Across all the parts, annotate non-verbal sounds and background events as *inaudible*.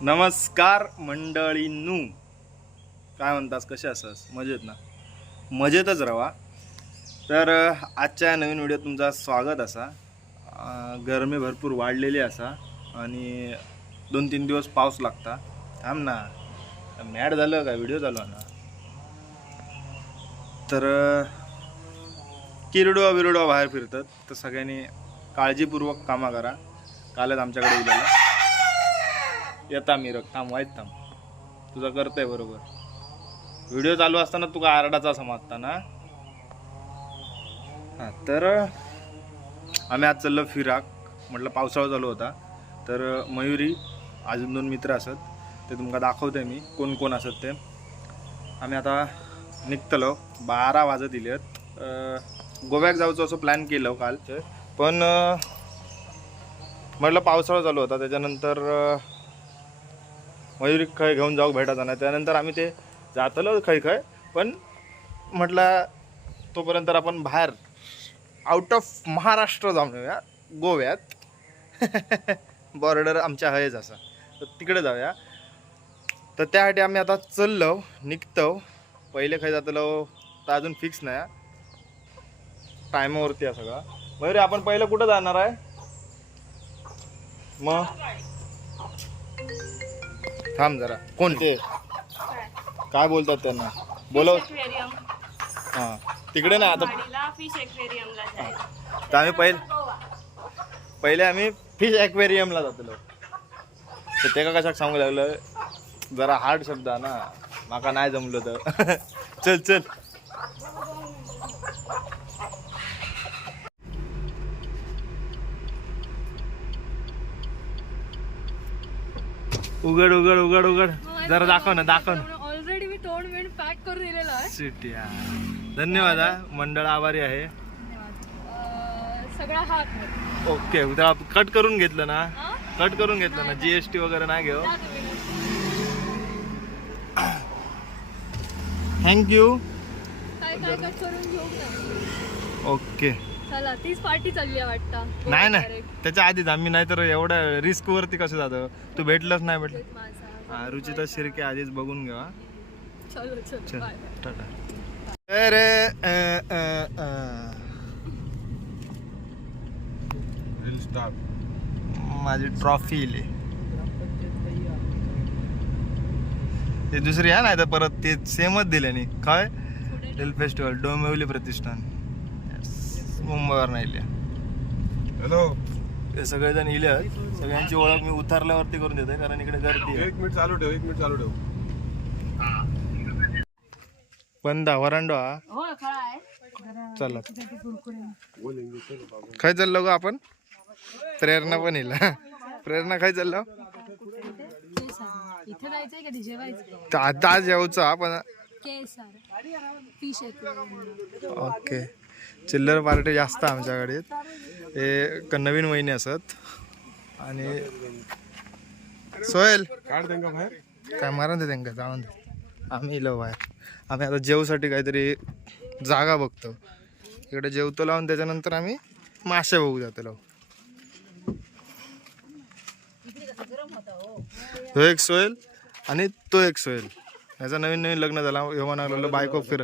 नमस्कार मंडळींनू. काय म्हणतास कसे असास? मजेत ना? मजेतच राहा तर आजच्या नवीन व्हिडिओ तुमचा स्वागत असा. गरमी भरपूर वाढलेली असा आणि दोन तीन दिवस पाऊस लागता. थांब ना. मॅड झालं का? व्हिडिओ चालू ना तर किरडोवा किरडो बाहेर फिरतात. तर सगळ्यांनी काळजीपूर्वक कामा करा. कालच आमच्याकडे दिलेलं. येता मी रग थांब वाईट थांब. तुझा करतंय बरोबर. व्हिडिओ चालू असताना तुका आरडाचा समजता ना हां तर आम्ही आज चाललो फिराक. म्हटलं पावसाळा चालू होता. तर मयुरी अजून दोन मित्र असत. ते तुमका दाखवते मी. कोण कोण असत ते. आम्ही आता निघतलो. बारा वाजत दिलेत गोव्याक जाऊचं असं प्लॅन केलं काल. पण म्हटलं पावसाळा चालू होता. त्याच्यानंतर मयुरी खय घेऊन जाऊ भेटायचा नाही. त्यानंतर आम्ही ते जातलो खय खय. पण म्हटलं तोपर्यंत आपण बाहेर आउट ऑफ महाराष्ट्र जाऊन येऊया. गोव्यात. *laughs* बॉर्डर आमच्या हयच असा. तर तिकडे जाऊया. तर त्यासाठी आम्ही आता चललो निघतो. पहिले खय जातलो तर अजून फिक्स नाही. टायमावरती आहे सगळा. मयुरी आपण पहिलं कुठं जाणार आहे? मग? थांब जरा. कोण? ते काय बोलतात त्यांना? बोलव. हां. तिकडे ना आता वाडीला फिश एक्वेरियमला जायचं. तर आम्ही पहिले पहिले आम्ही फिश ॲक्वेरियमला जातलो. तर ते का कशाक सांगू लागलं? जरा हार्ड शब्द ना. माका नाही जमलं तर. *laughs* चल चल. उघड उघड उघड उघड. जरा दाखव ना दाखव ना. ऑलरेडी मी तोंड वेळ पॅक करून दिलेलं आहे. सिटी धन्यवाद हा. मंडळ आभारी आहे. अं, सगळा हात ओके उद्या कट करून घेतलं ना. हा? कट करून घेतलं ना. जीएसटी वगैरे नाही घेऊ. जा तुम्ही. थँक्यू काय काय कट करून घेऊ ना. ओके चला तीच पार्टी चालली आहे वाटतं. नाही नाही. Direct. त्याच्या आधीच आम्ही नाहीतर एवढ्या रिस्क वरती कसं जातो? तू भेटलंच नाही भेटलं. हा रुचिता शिर्के आधीच बघून घ्या अ. माझी ट्रॉफी इले ते दुसरी आहे ना तर परत ते सेमच दिले नाही काय? हिल फेस्टिवल डोंबिवली प्रतिष्ठान. मुंबईवर नाही हॅलो ते सगळेजण इले. सगळ्यांची ओळख मी उतरल्यावरती करून देते कारण इकडे गर्दी आहे. एक मिनिट चालू ठेव एक मिनिट चालू ठेव. बंदा वरांडो हा. हो काय? चला. खय चाललो ग आपण? प्रेरणा पण येईल. प्रेरणा खय चाललो? इथे जायचंय कधी जेवायचं तर आता जेवचं आपण. केसर. फिश एक्वेरियम ओके चिल्लर पार्टी जास्त आमच्याकडे. हे क- नवीन महिने असत. आणि सोहेल. काय मारून दे त्यांना जाऊन दे. आम्ही इलो बाहेर. आम्ही आता जेवसाठी काहीतरी जागा बघतो. इकडे जेवतो लावून त्याच्यानंतर आम्ही मासे बघू जातो तो एक सोयल आणि तो एक सोयल याचा नवीन नवीन लग्न झाला. ह्यो लागलो बायको फिर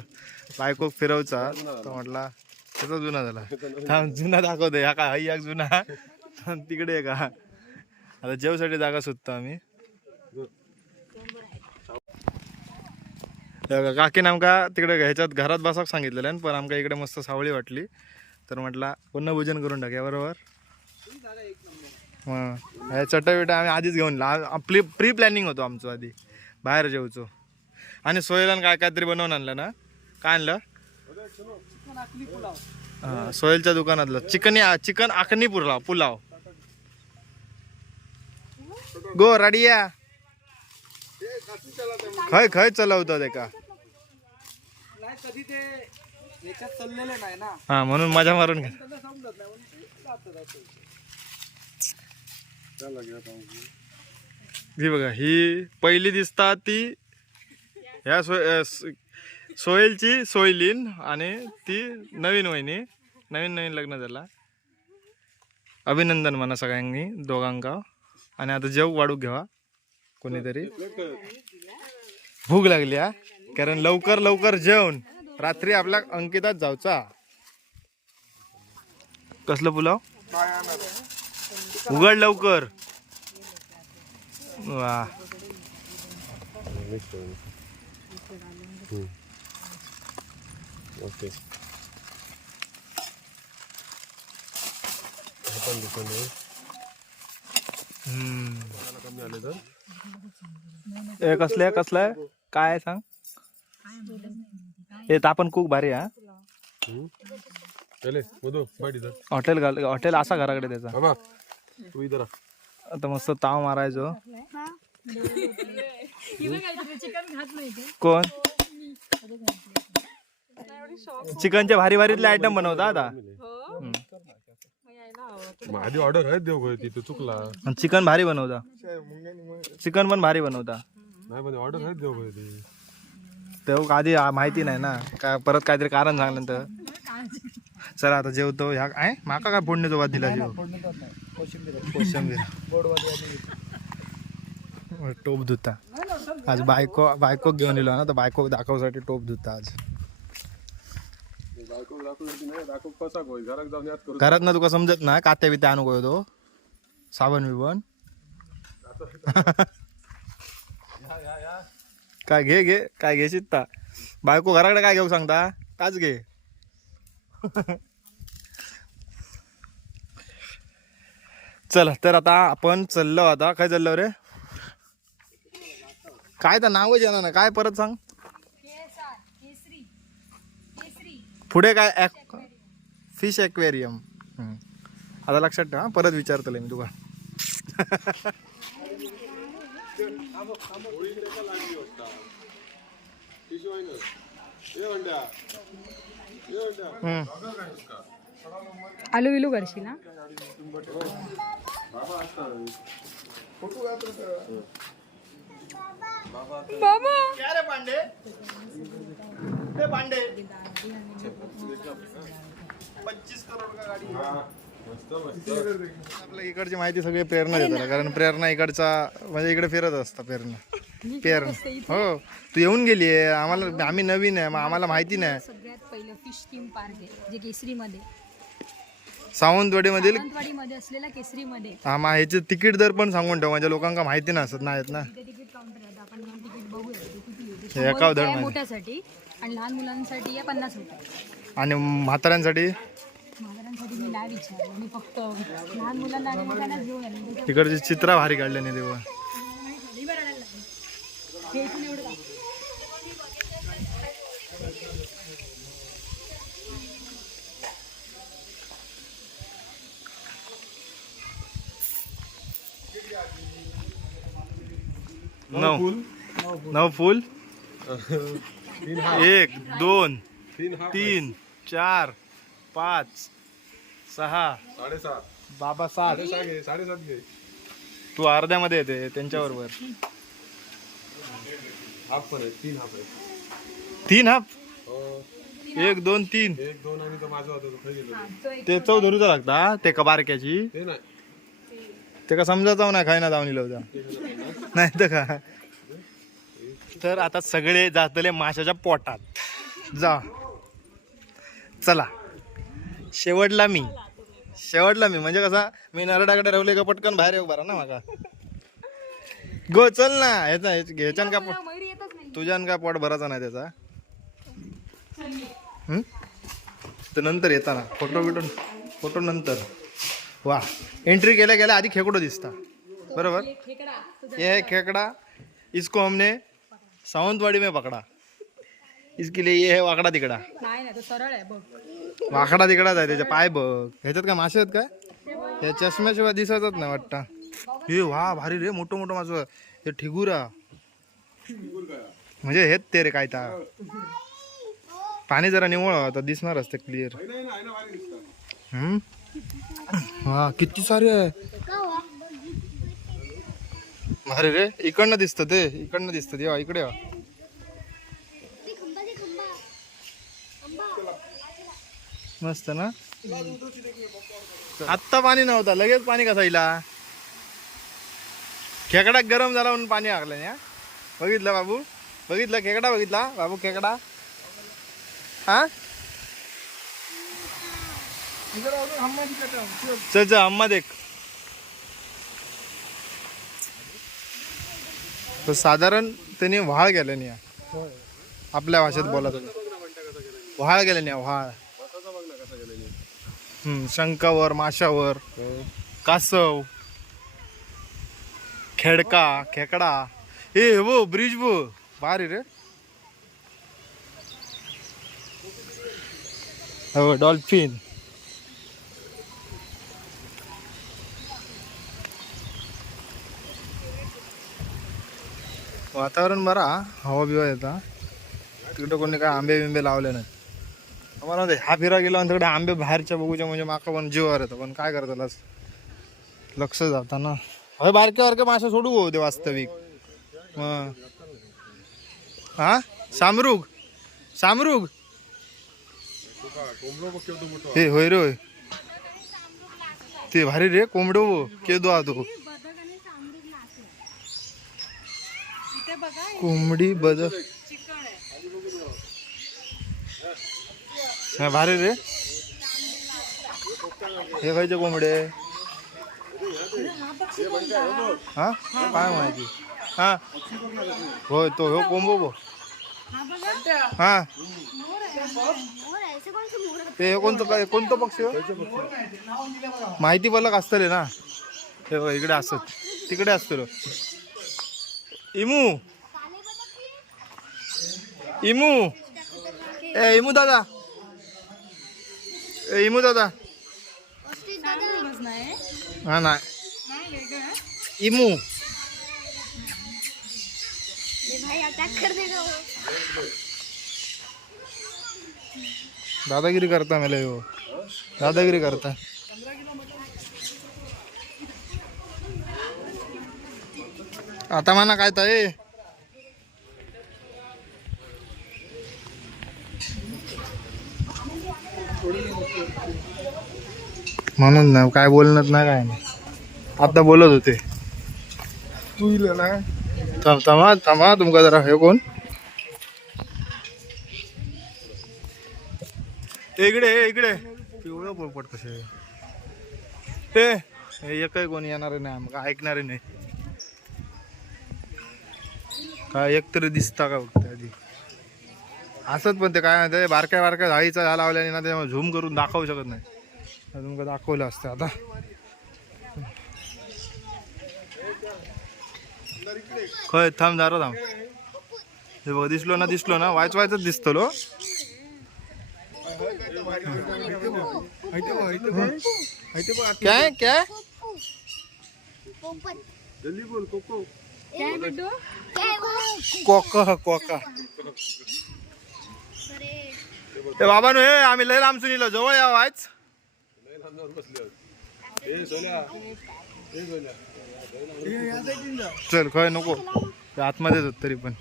बायको फिरवचा. तो म्हटला त्याचा जुना झाला. थांब जुना दाखवतो हा का? हा एक जुना. तिकडे आहे का? आता जेवसाठी जागा शोधतो आम्ही. हे काकीन आमका तिकडे ह्याच्यात घरात बसाक सांगितलेलं पण आमका इकडे मस्त सावळी वाटली. तर म्हटला पुन्हा भोजन करून टाकूया बरोबर? हां. हे चटा बिटा आम्ही आधीच घेऊन आपली प्री प्लॅनिंग होतो आमचं आधी. बाहेर जेवचो. आणि सोयलान काय काहीतरी बनवून आणलं ना? काय आणलं? हा सोहेलच्या दुकानातलं. Chicken chicken akhni pulao pulao. गो राडिया खय खय चलवतो ते का नाही कधी ते याच्यात चाललेले नाही ना. हा म्हणून मजा मारून घे. त्यांना समजत नाही म्हणून ते जातं ही बघा ही पहिली दिसता ती. ह्या सोहेलची सोयलीन आणि ती नवीन वहिनी नवीन नवीन लग्न झाला. अभिनंदन म्हणा सगळ्यांनी दोघांका. आणि आता जेव वाढू घेवा कोणीतरी. भूक लागली हा. कारण लवकर लवकर जेवण. रात्री आपल्या अंकितात जाऊचा. कसलं पुलाव? उघड लवकर. वा. ओके आपण दुकान आहे. हम्म. मला कमी आले तर ए कसले कसलं काय आहे सांग? हे आपण खूप भारी हा. हम्म. चले मधू बैठ इधर हॉटेल घाल हॉटेल असा घराकडे त्याचा. बाबा तू इधर आ. आता मस्त ताव मारायचो. कोण? चिकनचे भारी भारीतले आयटम बनवता आता. आधी ऑर्डर आहे गं तिथे चुकला. आणि चिकन भारी बनवता. चिकन पण भारी बनवता. नाही पण ऑर्डर आहे ते तेव्हा आधी माहिती नाही ना. काय परत काहीतरी कारण सांगलं तर चला आता जेवतो. ह्या आहे? माका काय फोडणीचा वाद दिला जेव? कोशिंबीर टोप धुता. आज बायको बायको घेऊन येलो ना तर बायको दाखवसाठी टोप धुता आज दाखव दाखव नाही दाखव कसा होईल घरात घरात ना तुका समजत ना कात्या बित्या आणू तो. साबण बिबण. *laughs* काय घे घे काय घे शिकता बायको घराकडे काय घेऊ सांगता? काच घे. *laughs* चला तर आता आपण चाललो आता. काय चाललो रे? काय तर नावच येणार ना काय परत सांग केसरी केसरी पुढे काय फिश ॲक्वेरियम आता लक्षात ठेवा परत विचारतले मी तुका हम्म. आलू विलू करशील ना बाबा आपल्या इकडची माहिती सगळी प्रेरणा देतात कारण प्रेरणा इकडचा म्हणजे इकडे फिरत असता प्रेरणा. प्रेरणा. हो तू येऊन गेली आहे. आम्हाला आम्ही नवीन आहे. मग आम्हाला माहिती नाही. सगळ्यात पहिलं फिश थीम पार्क आहे जे केसरीमध्ये. सावंतवाडीमधील सावंतवाडीमध्ये असलेला केसरीमध्ये. हा मग ह्याचे तिकीट दर पण सांगून ठेव. म्हणजे लोकांना माहिती नसत नाहीत ना. तिकीट काउंटर आहे. आपण जाऊन तिकीट बघूया. ते किती आहे. शंभर एका रुपये आहे मोठ्यासाठी. आणि लहान मुलांसाठी आहे पन्नास रुपये. आणि म्हाताऱ्यांसाठी? म्हाताऱ्यांसाठी मी नाही विचारलं. मी फक्त लहान मुलांना आणि मोठ्यांनाच घेऊन आले. म्हणजे तिकडची चित्र भारी काढले नाही तेव्हा हे इथून एवढं दाखव. नऊ. नऊ फुल? *laughs* एक दोन तीन चार पाच सहा. साडेसात. बाबा सात. साडेसात घे तू अर्ध्यामध्ये येते त्यांच्याबरोबर. हाफ पण आहे तीन हाफ आहे तीन हा हो. एक दोन तीन. एक दोन आणि तो माझा होता तो खाई गेलो तो एक ते चौ धरूचा लागता ते का बारक्याची? ते का समजायचं नाही खायना जाऊन होता नाही तर का? तर आता सगळे जातले माशाच्या पोटात. जा. चला. शेवटला मी. शेवटला मी. म्हणजे कसा मी नरडाकडे राहिले का पटकन बाहेर येऊ बरा ना माका गो चल ना. ह्याचा ह्याच्यान का पोट तुझ्यान का पोट भरायचा नाही त्याचा? तर नंतर येताना. फोटो बिटो फोटो नंतर. वा. एंट्री केल्या गेल्या आधी खेकडो दिसता. बरोबर? है खेकड़ा. इसको हमने सावंतवाड़ी में पकड़ा। इसके लिए ये है वाकडा तिकडा। नाही नाही तो सरळ आहे बघ. वाकडा तिकडाच आहे त्याचे पाय बघ. ह्याच्यात काय मासे आहेत काय? या चष्म्याशिवाय दिसतच नाही वाटतं. हे वा भारी रे मोठं मोठं मासं. हे ठिगुरा. म्हणजे हेच ते रे काय ता. पाणी जरा निवळ आता दिसणारच ते क्लिअर हम्म? हा किती सारे आहे. अरे रे इकडनं दिसतं ते इकडनं दिसतं ते इकडे या. मस्त ना? आत्ता पाणी नव्हता लगेच पाणी कसा येईल खेकडा गरम झाला म्हणून पाणी आगलं ना बघितलं बाबू? बघितलं? खेकडा बघितला? बाबू खेकडा? हा? चल चल अम्मा देख तर साधारण त्यांनी व्हाळ गेले नाही. आपल्या भाषेत बोलत व्हाळ गेले नाही व्हाळ. हम्म शंकावर माशावर कासव खेडका खेकडा. ए वो ब्रिज वो. भारी रे. हो डॉल्फिन. वातावरण बरा हवा बिवा येता. तिकडं कोणी काय आंबे बिंबे लावले नाही आम्हाला ते हा फिरा गेला आणि तिकडे आंबे बाहेरच्या बघूच्या म्हणजे माका पण जीवावर येतं. पण काय करताला लक्ष जाता ना अरे बारके बारके मासे सोडू हो ते वास्तविक. मग हा? सामरुग? सामरुग? हे होय रे होय. ते भारी रे कोंबडो हो केदो हा कोंबडी बदक हा भारी रे. हे खायचे कोंबडे. हा? काय माहिती? हा? होय तो हो कोंबो बो हा ते हे? कोणतं काय कोणतं पक्षी हो? माहिती पलक असतले ना. हे इकडे असत. तिकडे असतो इमू इमू ए इमू दादा ए इमू दादा हा नाही इमू भाई अटॅक कर देगा वो दादागिरी करता मला हो दादागिरी करता आता म्हणा काय ताई म्हणून ना काय बोलणं नाही काय नाही. आता बोलत होते. तू ना. थांब थांबा थांबा तुमका जरा हे कोण? ए, इकडे इकडे. पिवळं पोपट कसे? ते हे एकही कोणी येणार नाही मग ऐकणार नाही. काय एक तरी दिसता का बघते आधी? असत पण ते काय म्हणते बारक्या बारक्या झाडीचा झाला लावल्याने ना त्यामुळे झूम करून दाखवू शकत नाही. तुमका दाखवलं असतं आता. खय थांब दारो थांब. हे बघ दिसलो ना दिसलो ना वायच वायच दिसतो लो काय? काय बेटू काय वो कोका कोका. ते बाबा हे आम्ही लय लांब सुनीला जवळ यावं आज. चल खय नको. ते आतमध्येच होत तरी पण.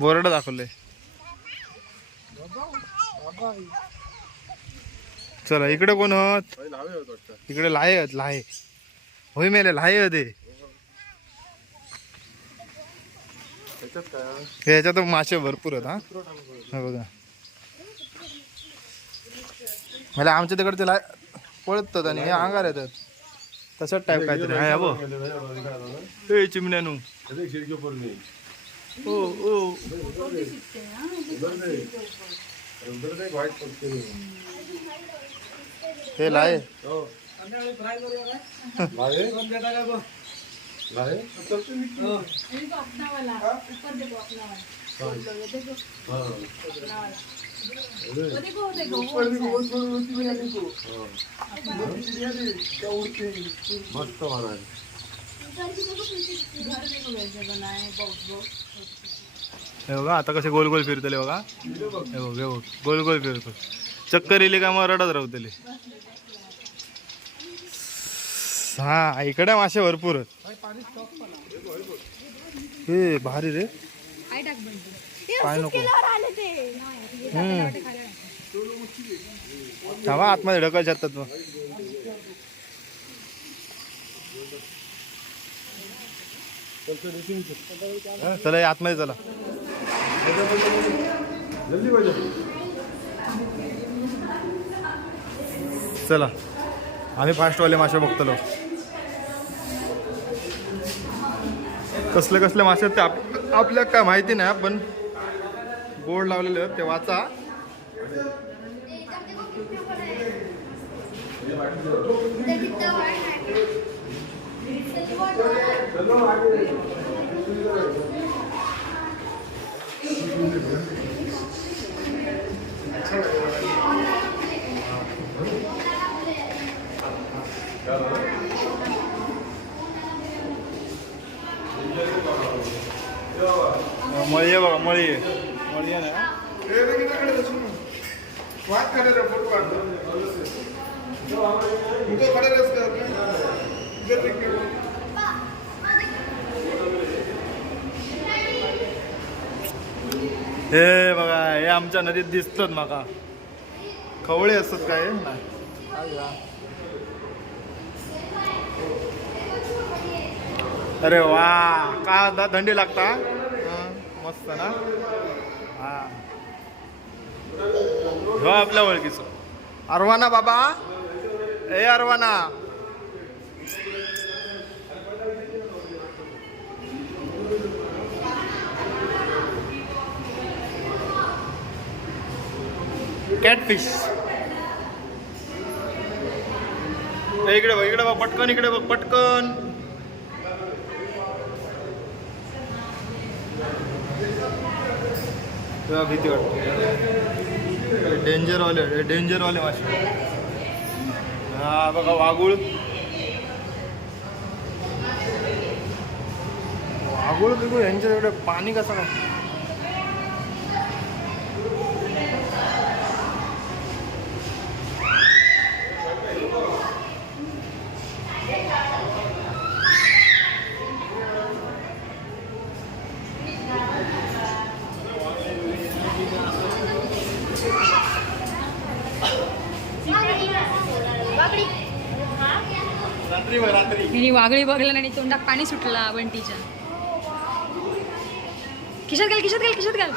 बोर्ड दाखवलंय. चला इकडे कोण होत? इकडे लाय आहेत लाहे होय मेले लाय होते ह्याच्यात मासे भरपूर आहेत हा. हा बघा. मला आमच्या तिकडचे ला पळतात आणि हे अंगार येतात. तसंच टाईप काहीतरी. आहे बो हे चिमण्यानू. ओ ओ हे लाय. *laughs* मस्त महाराज. हे बघा आता कसे गोल गोल फिरतले बघा. हे बघ हे बघ गोल गोल फिरतो चक्कर येली का मग रडत राहतले हा इकडे मासे भरपूर. हे भारी रे. काय नको. थांबा आतमध्ये ढकल शकतात मग. चला आतमध्ये चला. चला. आम्ही फास्टवाले मासे बघतलो. कसले कसले मासे आहेत ते आप आपल्याला काय माहिती नाही पण बोर्ड लावलेले आहेत ते वाचा. मळी आहे बघा मळी आहे. मळी आहे ना? हे बघा हे आमच्या नदीत दिसतात माका. खवळे असतात काय? नाही. अरे वा का द- थंडी लागता? हा, मस्त ना? हा. आपल्या ओळखीचं. अरवाना बाबा. ए अरवाना. कॅटफिश इकडे बघ इकडे बघ पटकन इकडे बघ पटकन. तेव्हा भीती वाटते. डेंजरवाले डेंजरवाले मासे. हा बघा वाघूळ. वाघूळ बिघूळ यांच्या एवढे पाणी कसं काय रात्री बघ, वागळी बघला आणि तोंडात पाणी सुटला बंटीच्या खिशात घाल खिशात घाल खिशात घाल.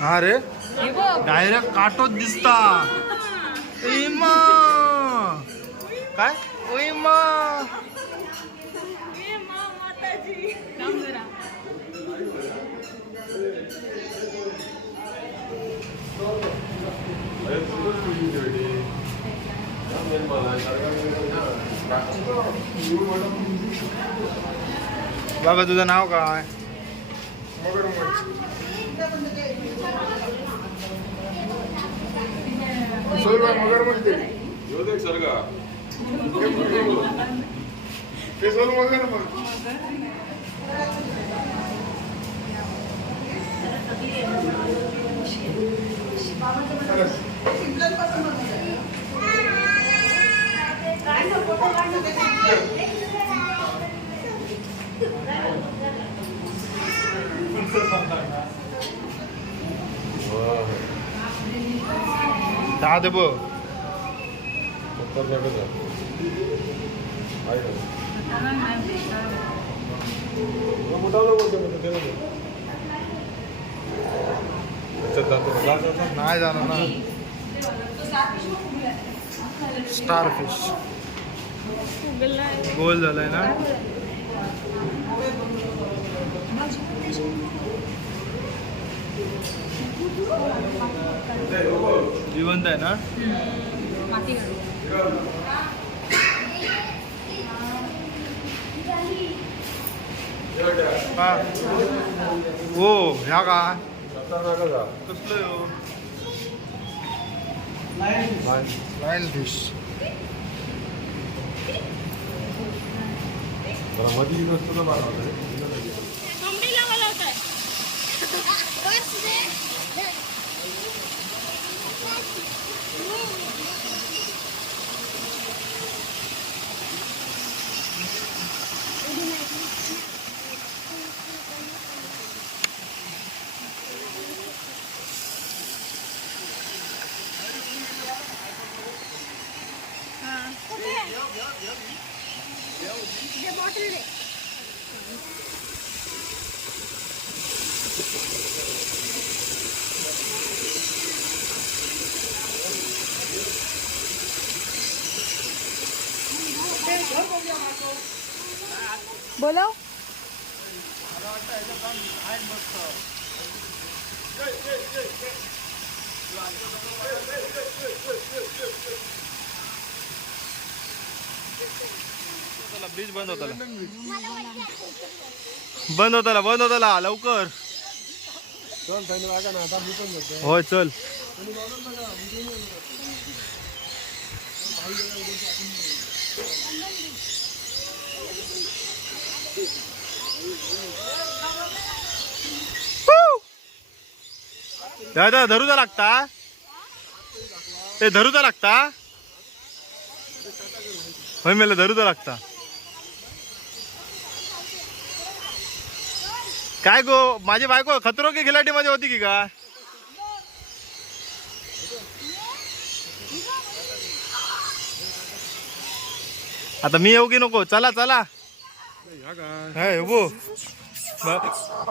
हा रे. हे डायरेक्ट काटोच दिसता. इमा काय? ओइमा बघा तुझं नाव काय? ह्यो देख सरगा दहा दे बघ खतरनाकच आहे. आहे का? मग उठावलं बोलतो मग ते नाही जाणार ना. स्टार फिश गोल झालाय ना? जिवंत आहे ना? हा. हो ह्या का? कसलं लाईन फिशमध्ये मधी नसतो ना बारा वाजता. Saturday. बोलव ब्रिज बंद होताला. बंद होताला बंद होताला लवकर. चल ना आता मी पण जातो होय चल. दादा धरूचा लागता? ते धरूचा लागता? होय मेला धरूचा लागता. काय गो माझी बायको खतरो की खिलाटी मध्ये होती की का? आता मी येऊ की नको? चला चला. हा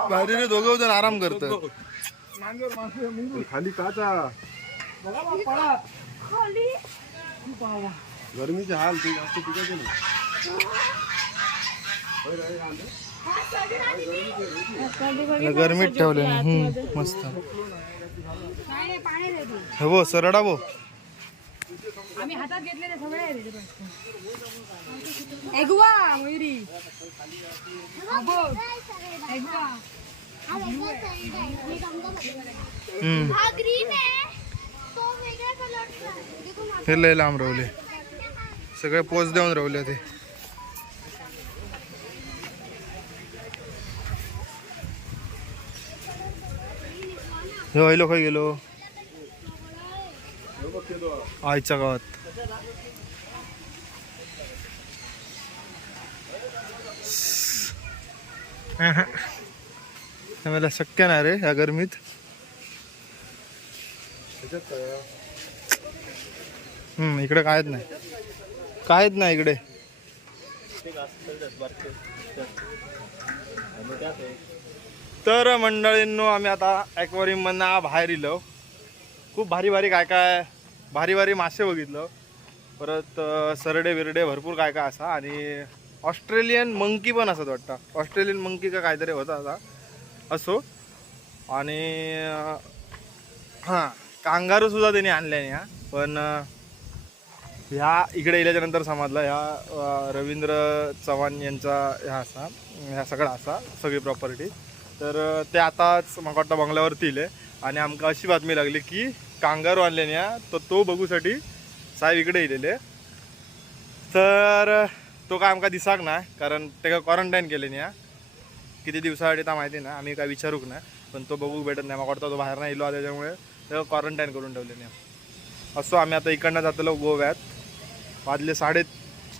बाहेर दोघं जण आराम करतात. खाली काचा गरमीचे हाल ते जास्त पिकायचे नाही. गरमीत ठेवले मस्त. हे सरडा बो आम्ही हातात घेतलेले सगळे एगवा मयुरी अबो एगवा हा लय लांब रवले सगळे पोच देऊन रवले ते. खय गेलो. आईच्या गावात. मला शक्य नाही रे या गर्मीत. हम्म इकडे कायच नाही. कायच नाही इकडे. तर मंडळींनो आम्ही आता ॲक्वॅरियम मधनं बाहेर इलो खूप भारी भारी काय काय भारी भारी मासे बघितलं. परत सरडे बिरडे भरपूर काय काय असा आणि ऑस्ट्रेलियन मंकी पण असत वाटतं. ऑस्ट्रेलियन मंकी का काहीतरी होता आता असो. आणि हां कांगारूसुद्धा त्यांनी आणल्या नाही हा. पण ह्या इकडे इल्याच्यानंतर समजला ह्या रवींद्र चव्हाण यांचा ह्या असा ह्या सगळा असा सगळी प्रॉपर्टी तर ते आताच मला वाटतं बंगल्यावरती इले. आणि आमकां अशी बातमी लागली की कांगारू आणले न्या तर तो बघूसाठी साहेब इकडे येलेले तर तो काय आमकां दिसाक ना कारण तेका क्वारंटाईन केले न्या किती दिवसासाठी ता माहिती ना आम्ही काय विचारूक ना पण तो बघूक भेटत नाही. म्हाका वाटतं तो बाहेर नाही इलो त्याच्यामुळे त्याला क्वारंटाईन करून ठेवले न्या असो आम्ही आता इकडनं जातलो गोव्यात. वाजले साडे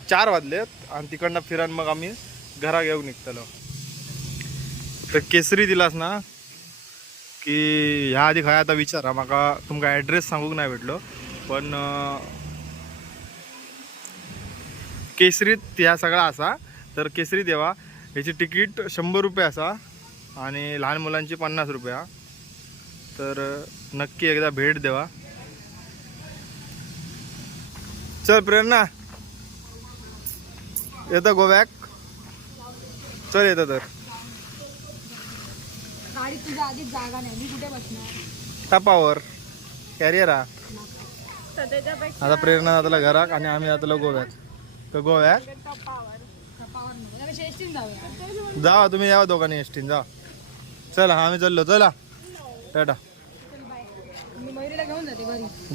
चार वाजलेत आणि तिकडनं फिरान मग आम्ही घरा घेऊन निघतलो. तर केसरी दिलास ना की ह्या आधी खंय आता विचारा. म्हाका तुमका ॲड्रेस सांगूक नाही भेटलो पण केसरीत ह्या सगळा असा. तर केसरी देवा ह्याची तिकीट शंभर रुपये असा आणि लहान मुलांची पन्नास रुपया तर नक्की एकदा भेट देवा. चल प्रेरणा येतं गोव्याक चल येतं तर. टपावर कॅरियर हा. आता प्रेरणा जातला घराक आणि आम्ही जातलो गोव्यात तर जा तुम्ही या दोघांनी एसटीन जा चला आम्ही चाललो चला. टाटा.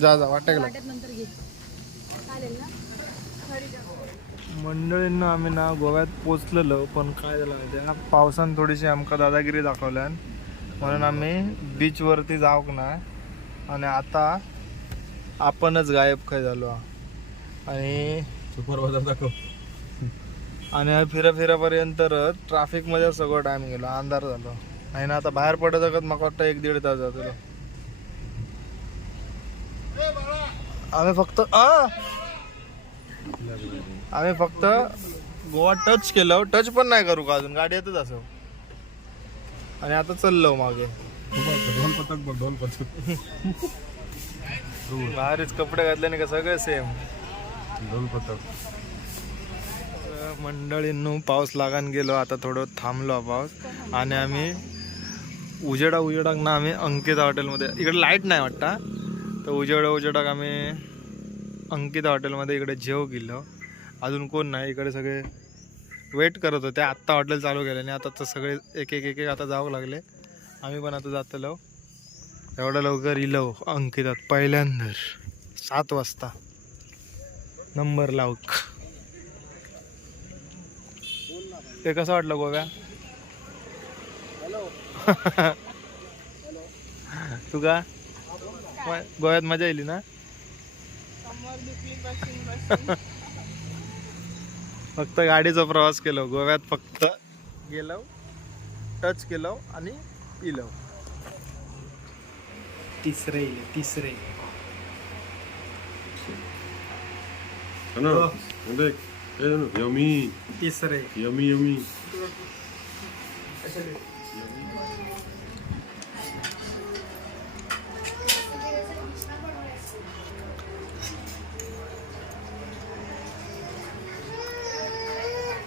जा जा वाटेकला मंडळींना आम्ही ना गोव्यात पोचलेलो पण काय झालं माहिती आहे ना पावसान थोडीशी आमका दादागिरी दाखवल्यान. म्हणून आम्ही बीचवरती जाऊक ना आणि आता आपणच गायब खंय झालो. आणि सुपर बाजार दाखव. आणि फिरा फिरापर्यंत ट्रॅफिकमध्ये सगळं टाइम गेलो अंधार झालो. आणि ना आता बाहेर पडत जगत म्हाका वाटतं एक दीड तास जातलो. आम्ही फक्त आम्ही फक्त गोवा टच केलं. टच पण नाही करू का अजून? गाडी येतच असं आणि आता चाललो मागे. दोन पथक बघ दोन पथक. बाहेरच कपडे घातल्याने का सगळे सेम दोन पथक. मंडळींनो पाऊस लागान गेलो आता थोडं थांबलो पाऊस. आणि आम्ही उजेडा उजेडाक ना आम्ही अंकिता हॉटेलमध्ये इकडे लाइट नाही वाटता तर उजेडा उजेडाक आम्ही अंकिता हॉटेलमध्ये इकडे जेव गेलो अजून कोण नाही इकडे सगळे वेट करत होते. आत्ता हॉटेल चालू केलं आणि आता तर सगळे एक एक एक एक आता जावं लागले. आम्ही पण आता जातलो एवढं लवकर इलो अंकितात पहिल्यांदा सात वाजता. नंबर लावक. ते कसं वाटलं गोव्या? *laughs* तुका म- गोव्यात मजा येईल ना? *laughs* फक्त गाडीचा प्रवास केलो. गोव्यात फक्त गेलो टच केलो आणि इलो. तिसरे इले तिसरे ना देख यमी तिसरे यमी यमी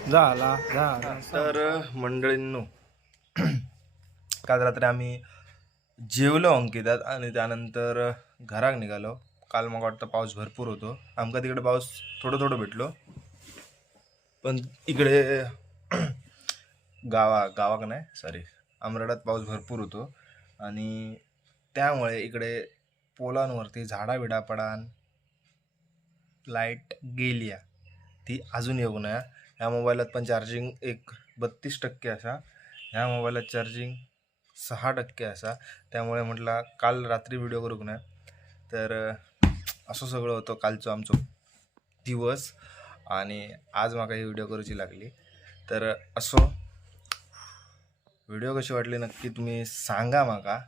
झाला झाला. तर मंडळींनो *clears throat* काल रात्री आम्ही जेवलो अंकितात आणि त्यानंतर घराक निघालो. काल मग वाटतं पाऊस भरपूर होतो. आमका तिकडे पाऊस थोडं थोडं भेटलो. पण इकडे गावा गावाक नाही सॉरी अमराडात पाऊस भरपूर होतो. आणि त्यामुळे इकडे पोलांवरती झाडा बिडा पडान लाइट गेली ती अजून येऊ नये. ह्या मोबाईलात पण चार्जिंग एक बत्तीस टक्के असा. ह्या मोबाईलात चार्जिंग सहा टक्के असा. त्यामुळे म्हटला काल रात्री व्हिडिओ करूक नाही? तर असं सगळं होतं कालचं आमचं दिवस. आणि आज म्हाका ही व्हिडिओ करूची लागली. तर असो व्हिडिओ कशी वाटली नक्की तुम्ही सांगा माका.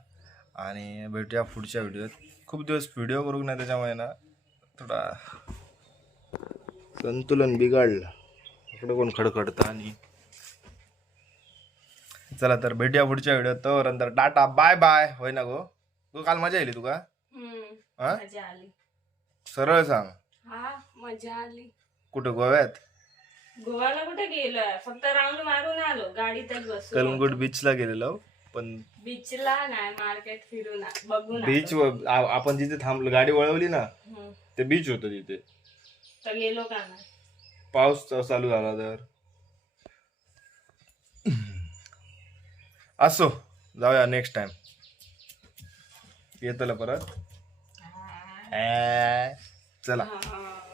आणि भेटूया पुढच्या व्हिडिओत खूप दिवस व्हिडिओ करूक नाही त्याच्यामुळे ना थोडा संतुलन बिघडलं. इकडे कोण खडखडतं आणि? चला तर भेटूया पुढच्या व्हिडिओत तोपर्यंत टाटा बाय बाय. होय ना गो? तू काल मजा येईल तुका? हा? मजा आली. सरळ सांग. हा मजा आली. कुठं गोव्यात? गोव्याला कुठे गेलोय? फक्त राऊंड मारून आलो गाडीतच बसून. कलंगूट बीचला गेलेलो पण बीचला नाही मार्केट फिरून आ- बघून बीच आपण जिथे थांबलो गाडी वळवली ना ते बीच होतं तिथे. तर गेलो का नाही? पाऊस च- चालू झाला तर. असो जाऊया नेक्स्ट टाइम येतलं परत. ऍ, चला हा.